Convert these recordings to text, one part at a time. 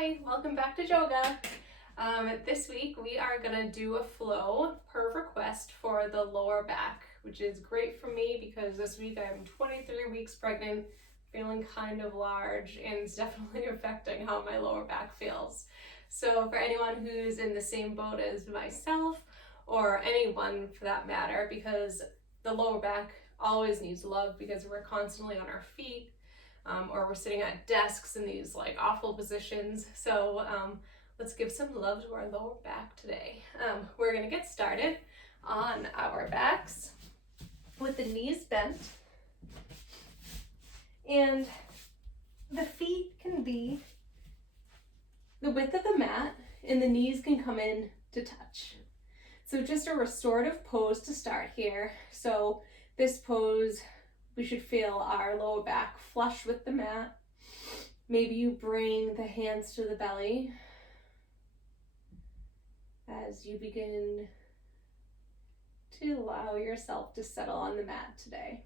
Hi, welcome back to yoga. This week we are gonna do a flow per request for the lower back, which is great for me because this week I'm 23 weeks pregnant, feeling kind of large, and it's definitely affecting how my lower back feels. So for anyone who's in the same boat as myself, or anyone for that matter, because the lower back always needs love because we're constantly on our feet, or we're sitting at desks in these like awful positions. So let's give some love to our lower back today. We're gonna get started on our backs with the knees bent, and the feet can be the width of the mat and the knees can come in to touch. So just a restorative pose to start here. So this pose, we should feel our lower back flush with the mat. Maybe you bring the hands to the belly as you begin to allow yourself to settle on the mat today.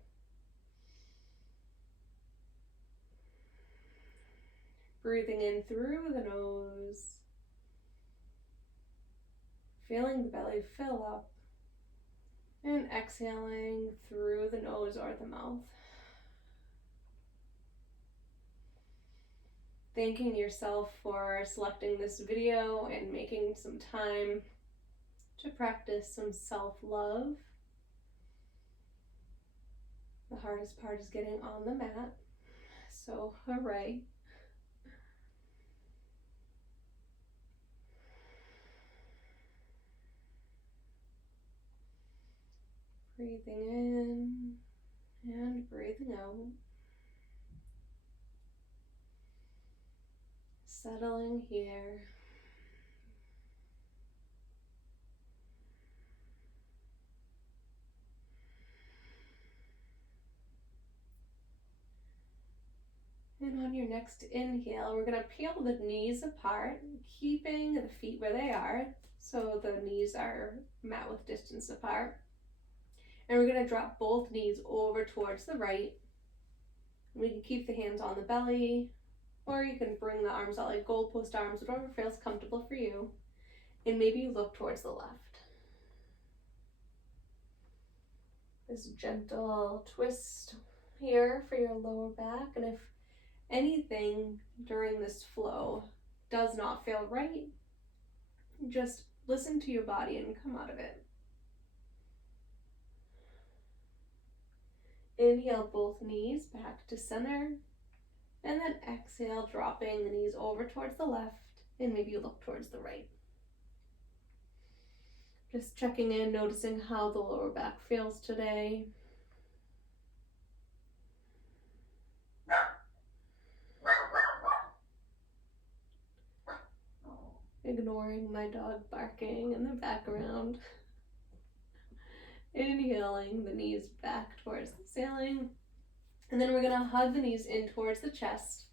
Breathing in through the nose, feeling the belly fill up, and exhaling through the nose or the mouth. Thanking yourself for selecting this video and making some time to practice some self-love. The hardest part is getting on the mat, so hooray. Breathing in and breathing out. Settling here. And on your next inhale, we're going to peel the knees apart, keeping the feet where they are, so the knees are mat width distance apart. And we're going to drop both knees over towards the right. We can keep the hands on the belly, or you can bring the arms out like goalpost arms, whatever feels comfortable for you. And maybe you look towards the left. This gentle twist here for your lower back. And if anything during this flow does not feel right, just listen to your body and come out of it. Inhale both knees back to center, and then exhale, dropping the knees over towards the left, and maybe you look towards the right. Just checking in, noticing how the lower back feels today. Ignoring my dog barking in the background. Inhaling the knees back towards the ceiling. And then we're going to hug the knees in towards the chest.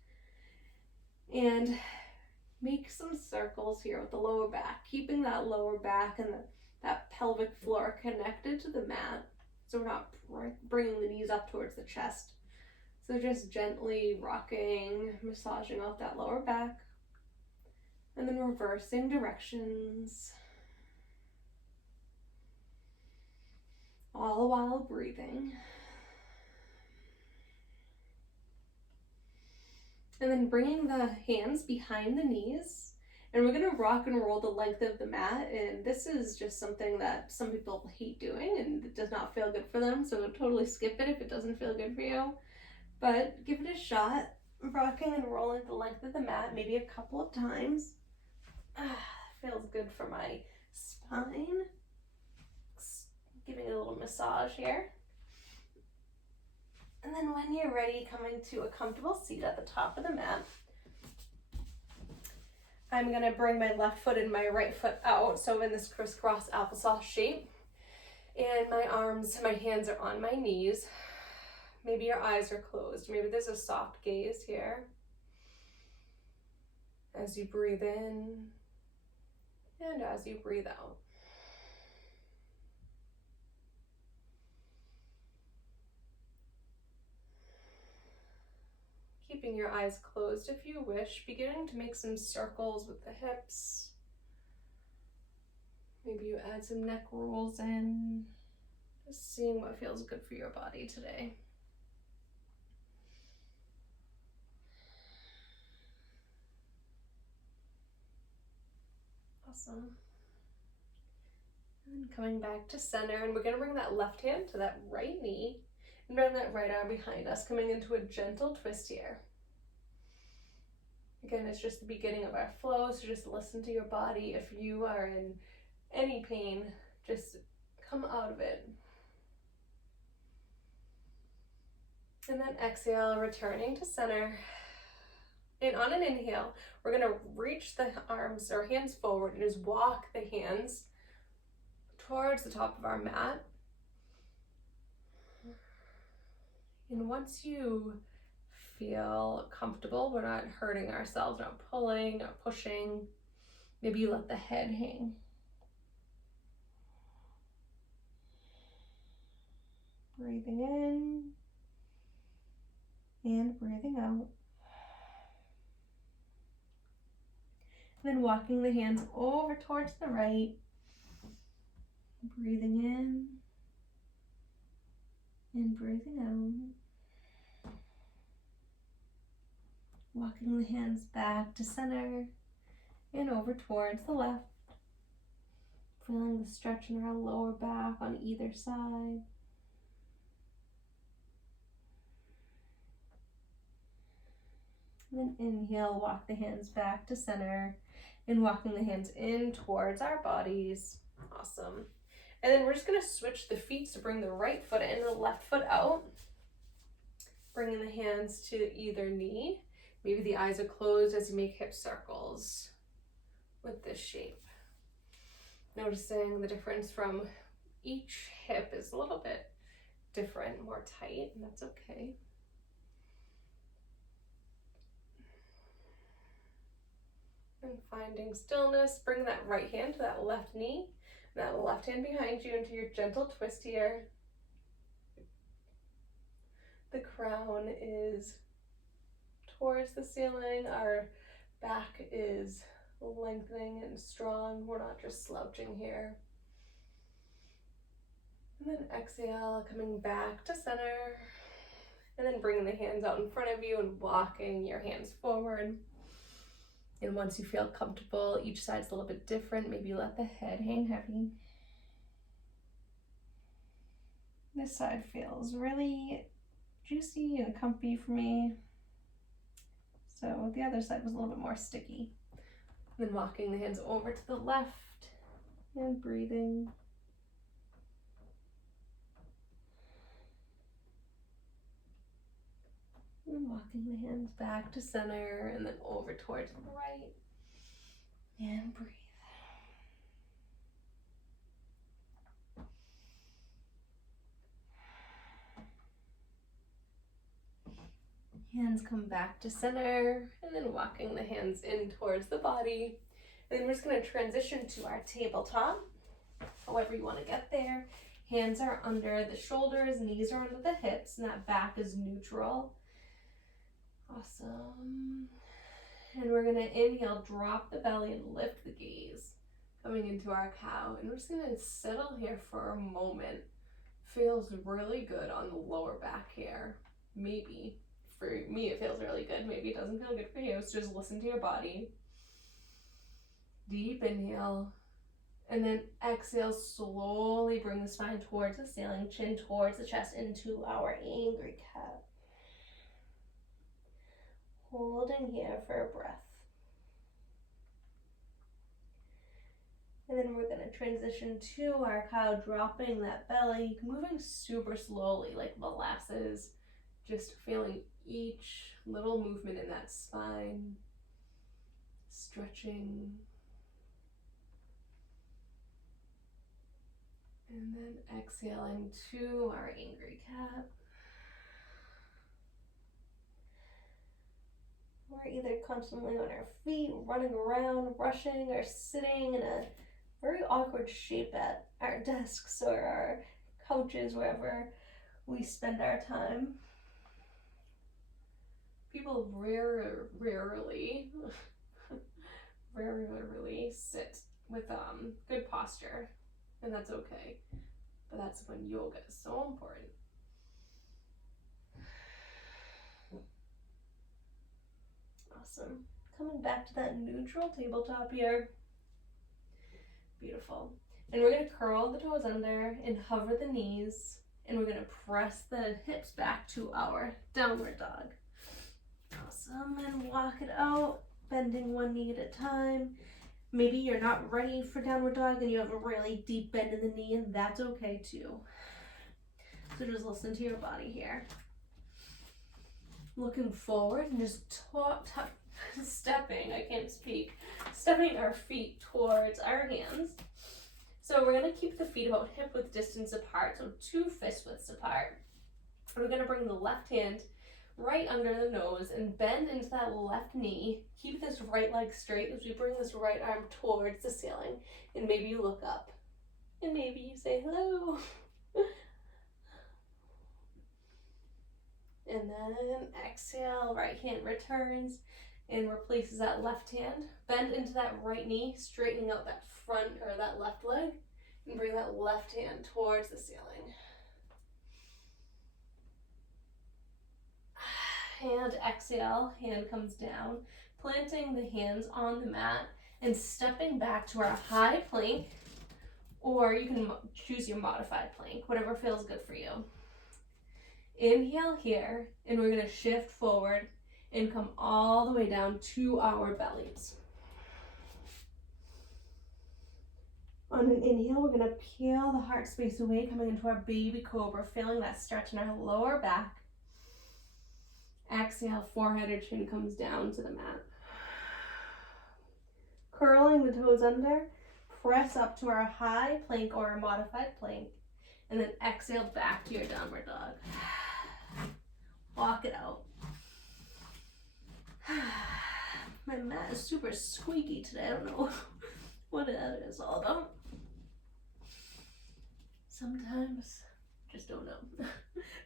And make some circles here with the lower back, keeping that lower back and that pelvic floor connected to the mat. So we're not bringing the knees up towards the chest. So just gently rocking, massaging out that lower back. And then reversing directions. All while breathing. And then bringing the hands behind the knees. And we're going to rock and roll the length of the mat. And this is just something that some people hate doing and it does not feel good for them. So totally skip it if it doesn't feel good for you. But give it a shot. Rocking and rolling the length of the mat maybe a couple of times. Feels good for my spine. Giving it a little massage here. And then when you're ready, coming to a comfortable seat at the top of the mat. I'm going to bring my left foot and my right foot out, so in this crisscross applesauce shape. And my hands are on my knees. Maybe your eyes are closed. Maybe there's a soft gaze here. As you breathe in and as you breathe out. keeping your eyes closed if you wish, beginning to make some circles with the hips. Maybe you add some neck rolls in, just seeing what feels good for your body today. Awesome. And coming back to center, and we're going to bring that left hand to that right knee and bring that right arm behind us, coming into a gentle twist here. Again, it's just the beginning of our flow, so just listen to your body. If you are in any pain, just come out of it. And then exhale, returning to center. And on an inhale, we're going to reach the arms or hands forward and just walk the hands towards the top of our mat. And once you feel comfortable, we're not hurting ourselves, not pulling, not pushing, maybe you let the head hang. Breathing in and breathing out. And then walking the hands over towards the right. Breathing in and breathing out. Walking the hands back to center and over towards the left. Feeling the stretch in our lower back on either side. And then inhale, walk the hands back to center and walking the hands in towards our bodies. Awesome. And then we're just going to switch the feet to bring the right foot in, the left foot out. Bringing the hands to either knee. Maybe the eyes are closed as you make hip circles with this shape. Noticing the difference from each hip is a little bit different, more tight, and that's okay. And finding stillness, bring that right hand to that left knee, and that left hand behind you into your gentle twist here. The crown is towards the ceiling, our back is lengthening and strong, we're not just slouching here. And then exhale, coming back to center, and then bringing the hands out in front of you and walking your hands forward. And once you feel comfortable, each side's a little bit different. Maybe let the head hang heavy. This side feels really juicy and comfy for me. So the other side was a little bit more sticky. And then walking the hands over to the left and breathing. And walking the hands back to center and then over towards the right. And breathe. Hands come back to center and then walking the hands in towards the body. And then we're just going to transition to our tabletop, however you want to get there. Hands are under the shoulders, knees are under the hips, and that back is neutral. Awesome. And we're going to inhale, drop the belly and lift the gaze, coming into our cow. And we're just going to settle here for a moment. Feels really good on the lower back here. Maybe. For me, it feels really good. Maybe it doesn't feel good for you. So just listen to your body. Deep inhale. And then exhale, slowly bring the spine towards the ceiling, chin towards the chest into our angry cat. Holding here for a breath. And then we're going to transition to our cow, dropping that belly, moving super slowly like molasses, just feeling each little movement in that spine, stretching. And then exhaling to our angry cat. We're either constantly on our feet, running around, rushing, or sitting in a very awkward shape at our desks or our couches, wherever we spend our time. People rarely sit with good posture, and that's okay. But that's when yoga is so important. Awesome. Coming back to that neutral tabletop here. Beautiful. And we're going to curl the toes under and hover the knees, and we're going to press the hips back to our downward dog. Awesome. And walk it out, bending one knee at a time. Maybe you're not ready for downward dog and you have a really deep bend in the knee, and that's okay too. So just listen to your body here. Looking forward and just stepping our feet towards our hands. So we're going to keep the feet about hip width distance apart, so 2 fist widths apart. We're going to bring the left hand right under the nose and bend into that left knee. Keep this right leg straight as we bring this right arm towards the ceiling, and maybe you look up and maybe you say hello. And then exhale, right hand returns and replaces that left hand. Bend into that right knee, straightening out that front or that left leg, and bring that left hand towards the ceiling. And exhale, hand comes down, planting the hands on the mat and stepping back to our high plank, or you can choose your modified plank, whatever feels good for you. Inhale here, and we're going to shift forward and come all the way down to our bellies. On an inhale, we're going to peel the heart space away, coming into our baby cobra, feeling that stretch in our lower back. Exhale, forehead or chin comes down to the mat. Curling the toes under, press up to our high plank or our modified plank, and then exhale back to your downward dog. Walk it out. My mat is super squeaky today. I don't know what that is all about. Sometimes, just don't know.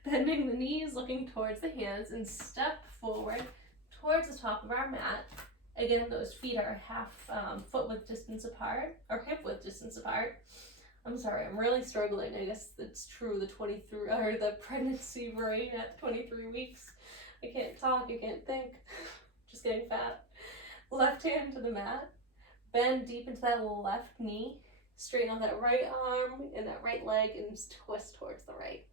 Bending the knees, looking towards the hands, and step forward towards the top of our mat. Again, those feet are half foot width distance apart, or hip width distance apart. I'm sorry, I'm really struggling. I guess it's true, the pregnancy brain at 23 weeks. I can't talk, I can't think. Just getting fat. Left hand to the mat. Bend deep into that left knee. Straighten out that right arm and that right leg and just twist towards the right.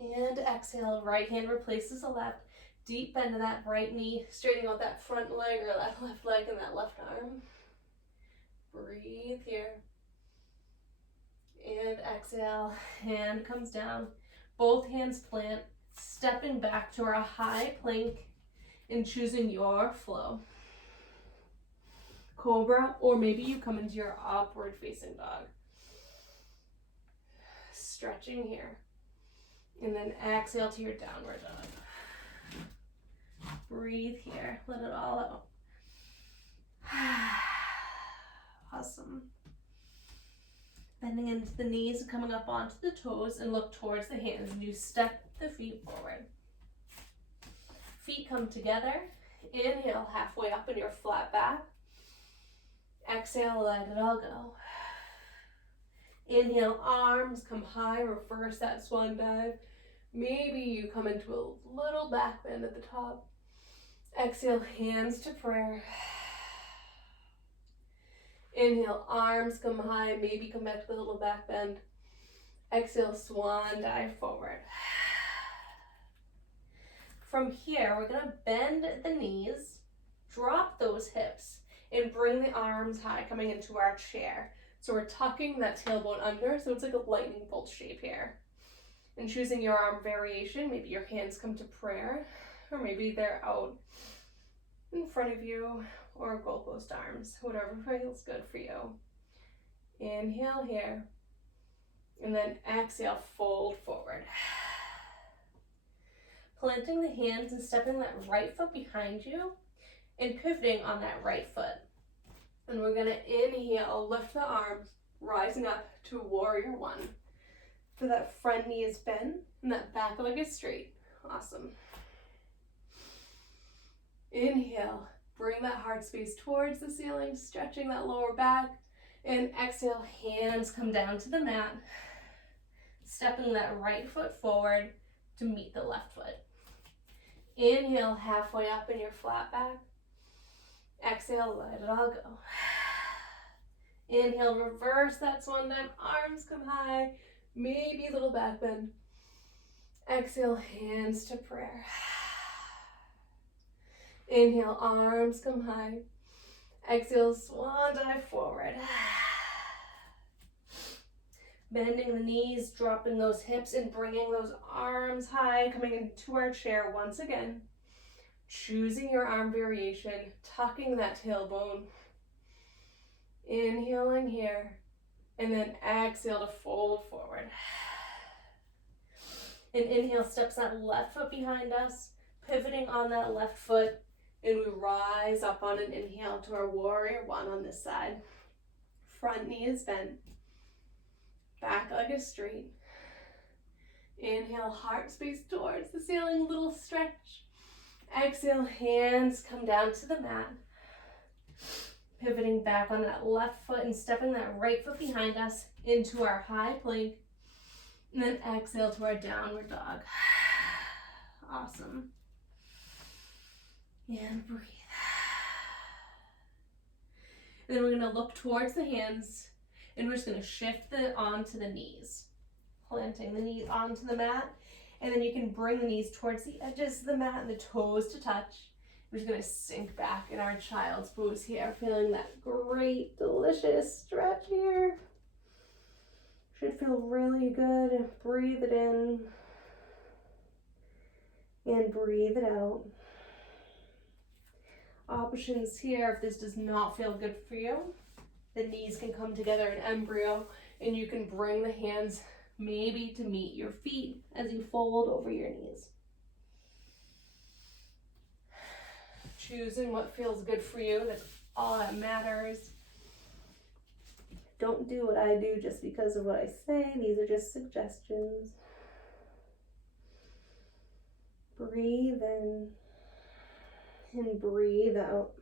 And exhale, right hand replaces the left. Deep bend in that right knee, straightening out that front leg or that left leg and that left arm. Breathe here. And exhale, hand comes down. Both hands plant, stepping back to our high plank and choosing your flow. Cobra, or maybe you come into your upward facing dog. Stretching here. And then exhale to your downward dog. Breathe here, let it all out. Awesome. Bending into the knees and coming up onto the toes and look towards the hands. And you step the feet forward. Feet come together. Inhale, halfway up in your flat back. Exhale, let it all go. Inhale, arms come high, reverse that swan dive. Maybe you come into a little back bend at the top. Exhale, hands to prayer. Inhale, arms come high, maybe come back to the little back bend. Exhale, swan dive forward. From here, we're gonna bend the knees, drop those hips, and bring the arms high, coming into our chair. So we're tucking that tailbone under, so it's like a lightning bolt shape here. And choosing your arm variation, maybe your hands come to prayer, or maybe they're out in front of you, or goalpost arms, whatever feels good for you. Inhale here, and then exhale, fold forward. Planting the hands and stepping that right foot behind you, and pivoting on that right foot. And we're gonna inhale, lift the arms, rising up to warrior one. So that front knee is bent, and that back leg is straight. Awesome. Inhale, bring that heart space towards the ceiling, stretching that lower back. And exhale, hands come down to the mat, stepping that right foot forward to meet the left foot. Inhale, halfway up in your flat back. Exhale, let it all go. Inhale, reverse that swan dive, arms come high, maybe a little back bend. Exhale, hands to prayer. Inhale, arms come high. Exhale, swan dive forward. Bending the knees, dropping those hips and bringing those arms high, coming into our chair once again. Choosing your arm variation, tucking that tailbone. Inhaling here, and then exhale to fold forward. And inhale, steps that left foot behind us, pivoting on that left foot, and we rise up on an inhale to our warrior one on this side. Front knee is bent, back leg is straight. Inhale, heart space towards the ceiling, little stretch. Exhale, hands come down to the mat. Pivoting back on that left foot and stepping that right foot behind us into our high plank. And then exhale to our downward dog. Awesome. And breathe. And then we're going to look towards the hands and we're just going to shift it onto the knees. Planting the knees onto the mat. And then you can bring the knees towards the edges of the mat and the toes to touch. We're just going to sink back in our child's pose here, feeling that great, delicious stretch here. Should feel really good. Breathe it in and breathe it out. Options here, if this does not feel good for you, the knees can come together in embryo and you can bring the hands maybe to meet your feet as you fold over your knees. Choosing what feels good for you, that's all that matters. Don't do what I do just because of what I say. These are just suggestions. Breathe in and breathe out.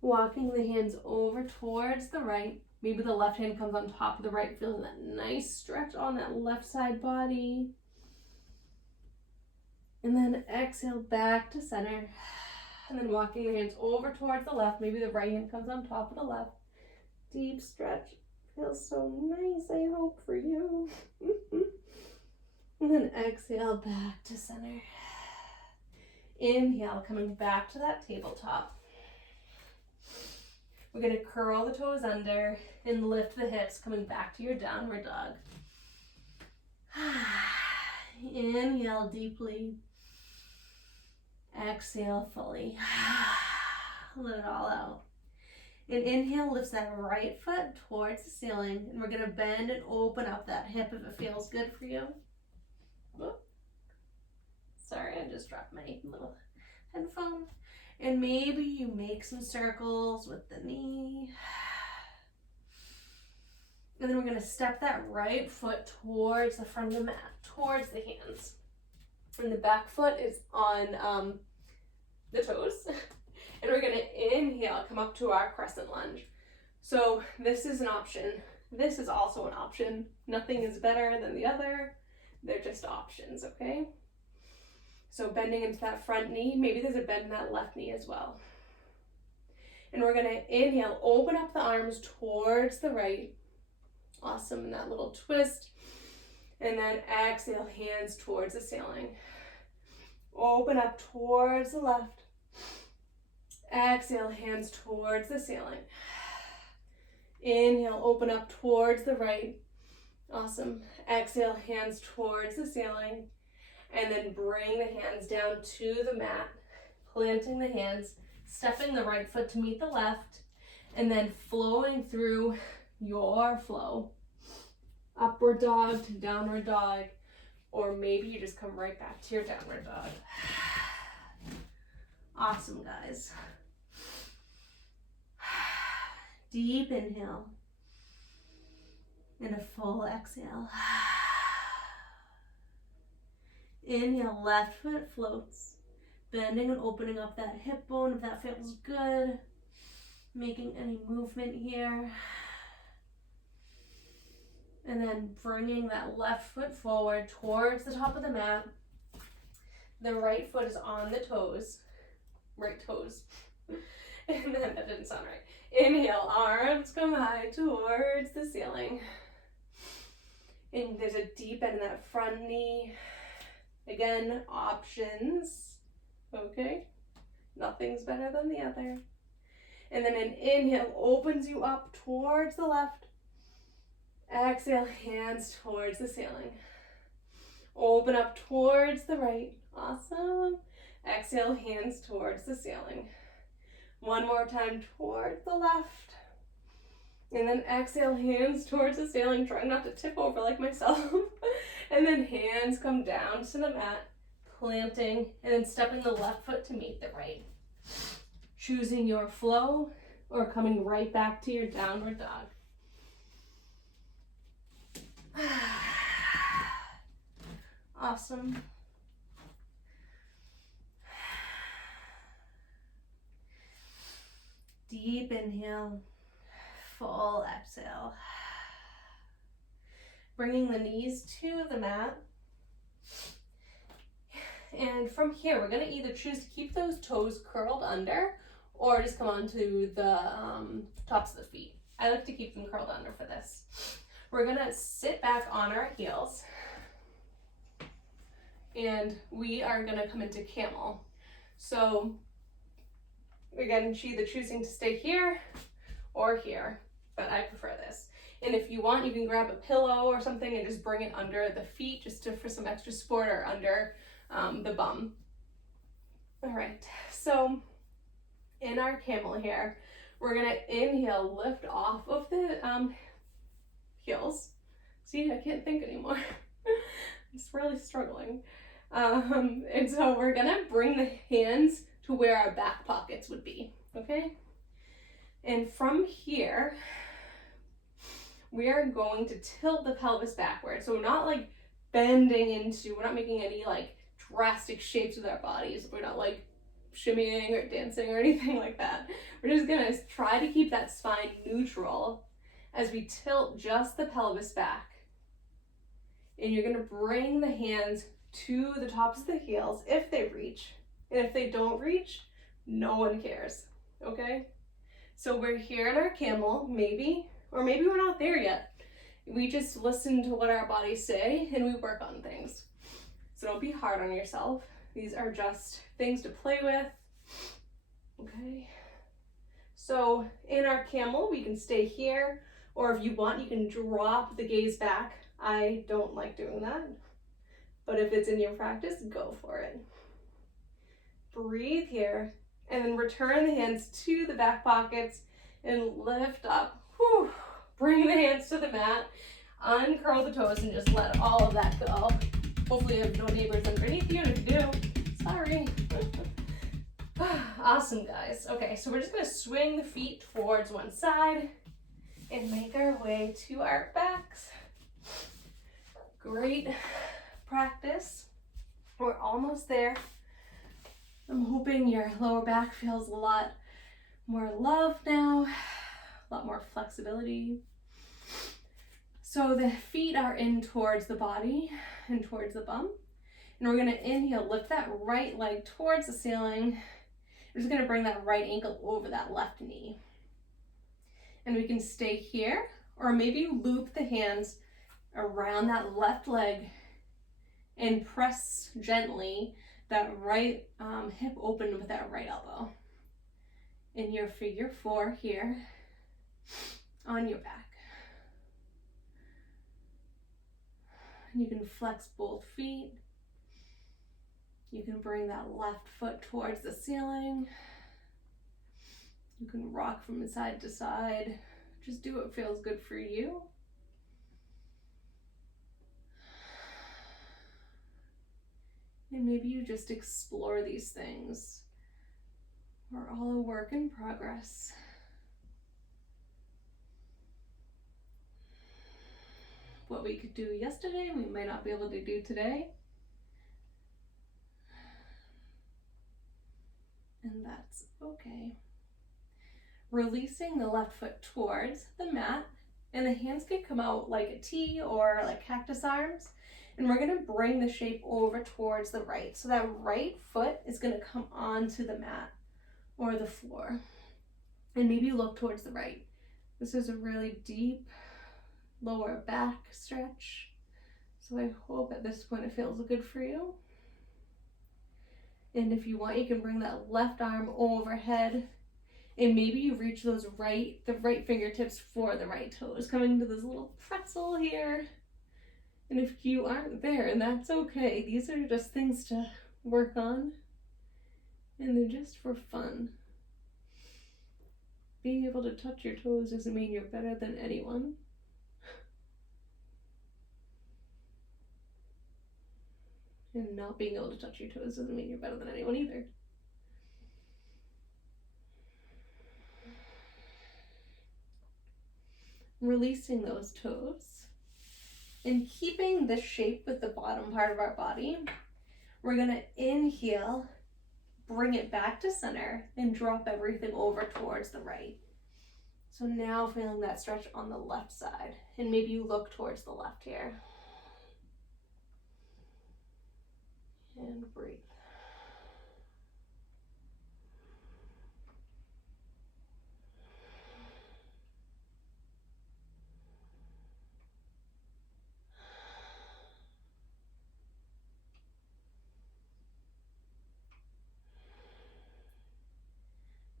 Walking the hands over towards the right. Maybe the left hand comes on top of the right, feeling that nice stretch on that left side body. And then exhale back to center. And then walking the hands over towards the left. Maybe the right hand comes on top of the left. Deep stretch. Feels so nice, I hope, for you. And then exhale back to center. Inhale, coming back to that tabletop. We're going to curl the toes under and lift the hips, coming back to your downward dog. Inhale deeply. Exhale fully. Let it all out. And inhale lifts that right foot towards the ceiling. And we're going to bend and open up that hip if it feels good for you. Oh. Sorry, I just dropped my little headphone. And maybe you make some circles with the knee. And then we're going to step that right foot towards the front of the mat, towards the hands. And the back foot is on the toes. And we're going to inhale, come up to our crescent lunge. So this is an option. This is also an option. Nothing is better than the other. They're just options, okay? So bending into that front knee. Maybe there's a bend in that left knee as well. And we're going to inhale, open up the arms towards the right. Awesome, in that little twist. And then exhale, hands towards the ceiling. Open up towards the left. Exhale, hands towards the ceiling. Inhale, open up towards the right. Awesome. Exhale, hands towards the ceiling. And then bring the hands down to the mat, planting the hands, stepping the right foot to meet the left, and then flowing through your flow. Upward dog to downward dog, or maybe you just come right back to your downward dog. Awesome, guys. Deep inhale and a full exhale. Inhale, left foot floats. bending and opening up that hip bone if that feels good. Making any movement here. And then bringing that left foot forward towards the top of the mat. The right foot is on the toes. Right toes. And then that didn't sound right. Inhale, arms come high towards the ceiling. And there's a deep bend in that front knee. Again, options. Okay? Nothing's better than the other. And then an inhale opens you up towards the left. Exhale, hands towards the ceiling. Open up towards the right. Awesome. Exhale, hands towards the ceiling. One more time towards the left. And then exhale, hands towards the ceiling. Try not to tip over like myself. And then hands come down to the mat, planting, and then stepping the left foot to meet the right. Choosing your flow or coming right back to your downward dog. Awesome. Deep inhale, full exhale. Bringing the knees to the mat. And from here, we're going to either choose to keep those toes curled under or just come onto the tops of the feet. I like to keep them curled under for this. We're going to sit back on our heels. And we are going to come into camel. So again, either choosing to stay here or here, but I prefer this. And if you want, you can grab a pillow or something and just bring it under the feet just for some extra support, or under the bum. All right, so in our camel here, we're gonna inhale, lift off of the heels. See, I can't think anymore. I'm just really struggling. And so we're gonna bring the hands to where our back pockets would be, okay? And from here, we are going to tilt the pelvis backward. So we're not like bending into, we're not making any like drastic shapes with our bodies. We're not like shimmying or dancing or anything like that. We're just gonna try to keep that spine neutral as we tilt just the pelvis back. And you're gonna bring the hands to the tops of the heels if they reach. And if they don't reach, no one cares, okay? So we're here in our camel, maybe, or maybe we're not there yet. We just listen to what our bodies say and we work on things. So don't be hard on yourself. These are just things to play with, okay? So in our camel, we can stay here, or if you want, you can drop the gaze back. I don't like doing that, but if it's in your practice, go for it. Breathe here, and then return the hands to the back pockets and lift up. Whew. Bring the hands to the mat, uncurl the toes, and just let all of that go. Hopefully you have no neighbors underneath you, and if you do, sorry. Awesome, guys. Okay, so we're just gonna swing the feet towards one side and make our way to our backs. Great practice. We're almost there. I'm hoping your lower back feels a lot more love now, a lot more flexibility. So the feet are in towards the body and towards the bum. And we're gonna inhale, lift that right leg towards the ceiling. We're just gonna bring that right ankle over that left knee. And we can stay here, or maybe loop the hands around that left leg and press gently that right hip open with that right elbow. In your figure 4 here, on your back. You can flex both feet. You can bring that left foot towards the ceiling. You can rock from side to side. Just do what feels good for you. And maybe you just explore these things. We're all a work in progress. What we could do yesterday, we might not be able to do today. and that's okay. Releasing the left foot towards the mat, and the hands can come out like a T or like cactus arms. And we're gonna bring the shape over towards the right. So that right foot is gonna come onto the mat or the floor. And maybe look towards the right. This is a really deep lower back stretch. So I hope at this point it feels good for you. And if you want, you can bring that left arm overhead, and maybe you reach the right fingertips for the right toes, coming to this little pretzel here. And if you aren't there, and that's okay, these are just things to work on, and they're just for fun. Being able to touch your toes doesn't mean you're better than anyone. And not being able to touch your toes doesn't mean you're better than anyone either. Releasing those toes and keeping the shape with the bottom part of our body, we're gonna inhale, bring it back to center, and drop everything over towards the right. So now feeling that stretch on the left side, and maybe you look towards the left here. And breathe.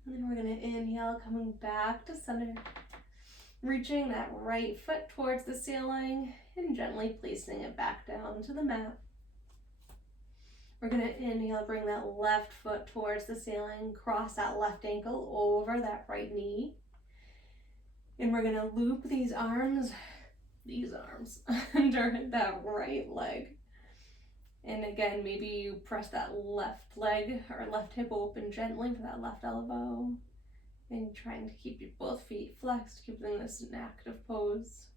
And then we're going to inhale, coming back to center, reaching that right foot towards the ceiling and gently placing it back down to the mat. We're going to inhale, bring that left foot towards the ceiling, cross that left ankle over that right knee. And we're going to loop these arms under that right leg. And again, maybe you press that left leg or left hip open gently for that left elbow. And trying to keep your both feet flexed, keeping this an active pose.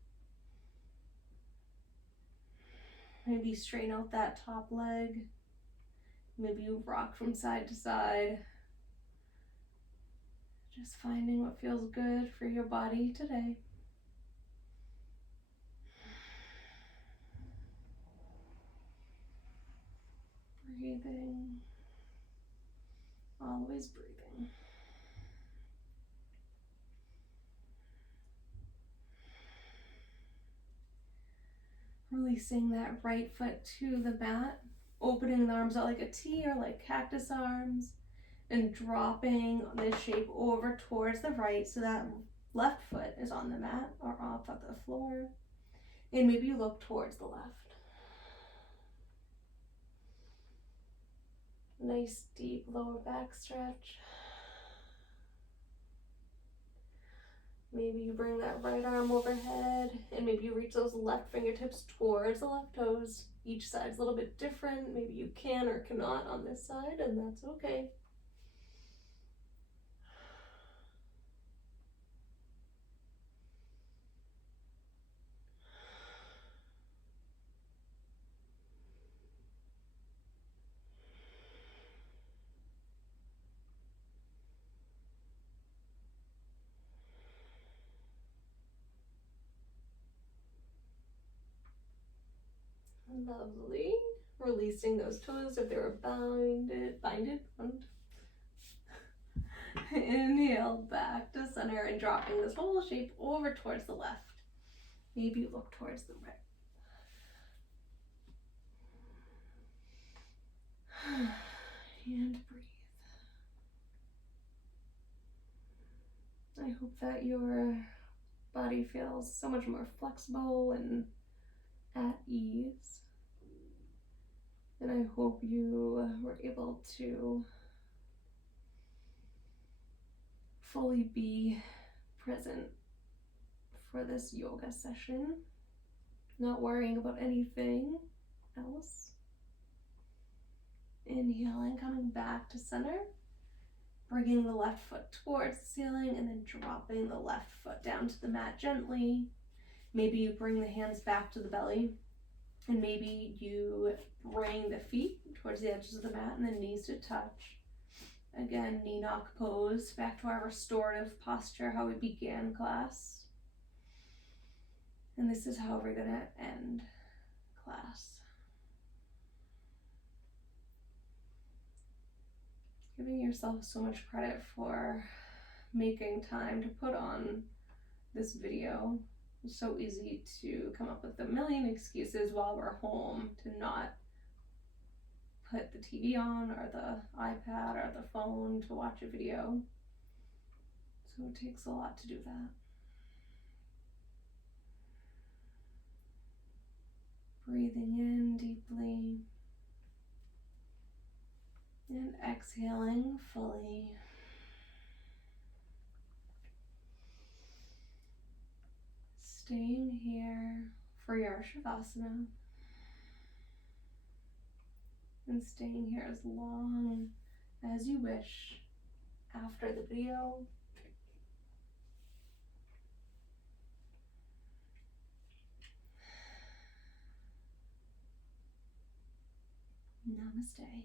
Maybe straighten out that top leg. Maybe you rock from side to side. Just finding what feels good for your body today. Breathing. Always breathing. Releasing that right foot to the mat, opening the arms out like a T or like cactus arms, and dropping this shape over towards the right so that left foot is on the mat or off of the floor. And maybe you look towards the left. Nice deep lower back stretch. Maybe you bring that right arm overhead, and maybe you reach those left fingertips towards the left toes. Each side's a little bit different. Maybe you can or cannot on this side, and that's okay. Lovely. Releasing those toes if they were bound. Inhale back to center and dropping this whole shape over towards the left. Maybe you look towards the right. And breathe. I hope that your body feels so much more flexible and at ease. And I hope you were able to fully be present for this yoga session, not worrying about anything else. Inhaling, coming back to center, bringing the left foot towards the ceiling and then dropping the left foot down to the mat gently. Maybe you bring the hands back to the belly, and maybe you bring the feet towards the edges of the mat and the knees to touch. Again, knee knock pose, back to our restorative posture, how we began class. And this is how we're gonna end class. Giving yourself so much credit for making time to put on this video. It's so easy to come up with a million excuses while we're home to not put the TV on or the iPad or the phone to watch a video. So it takes a lot to do that. Breathing in deeply and exhaling fully. Staying here for your Shavasana and staying here as long as you wish after the video. Namaste.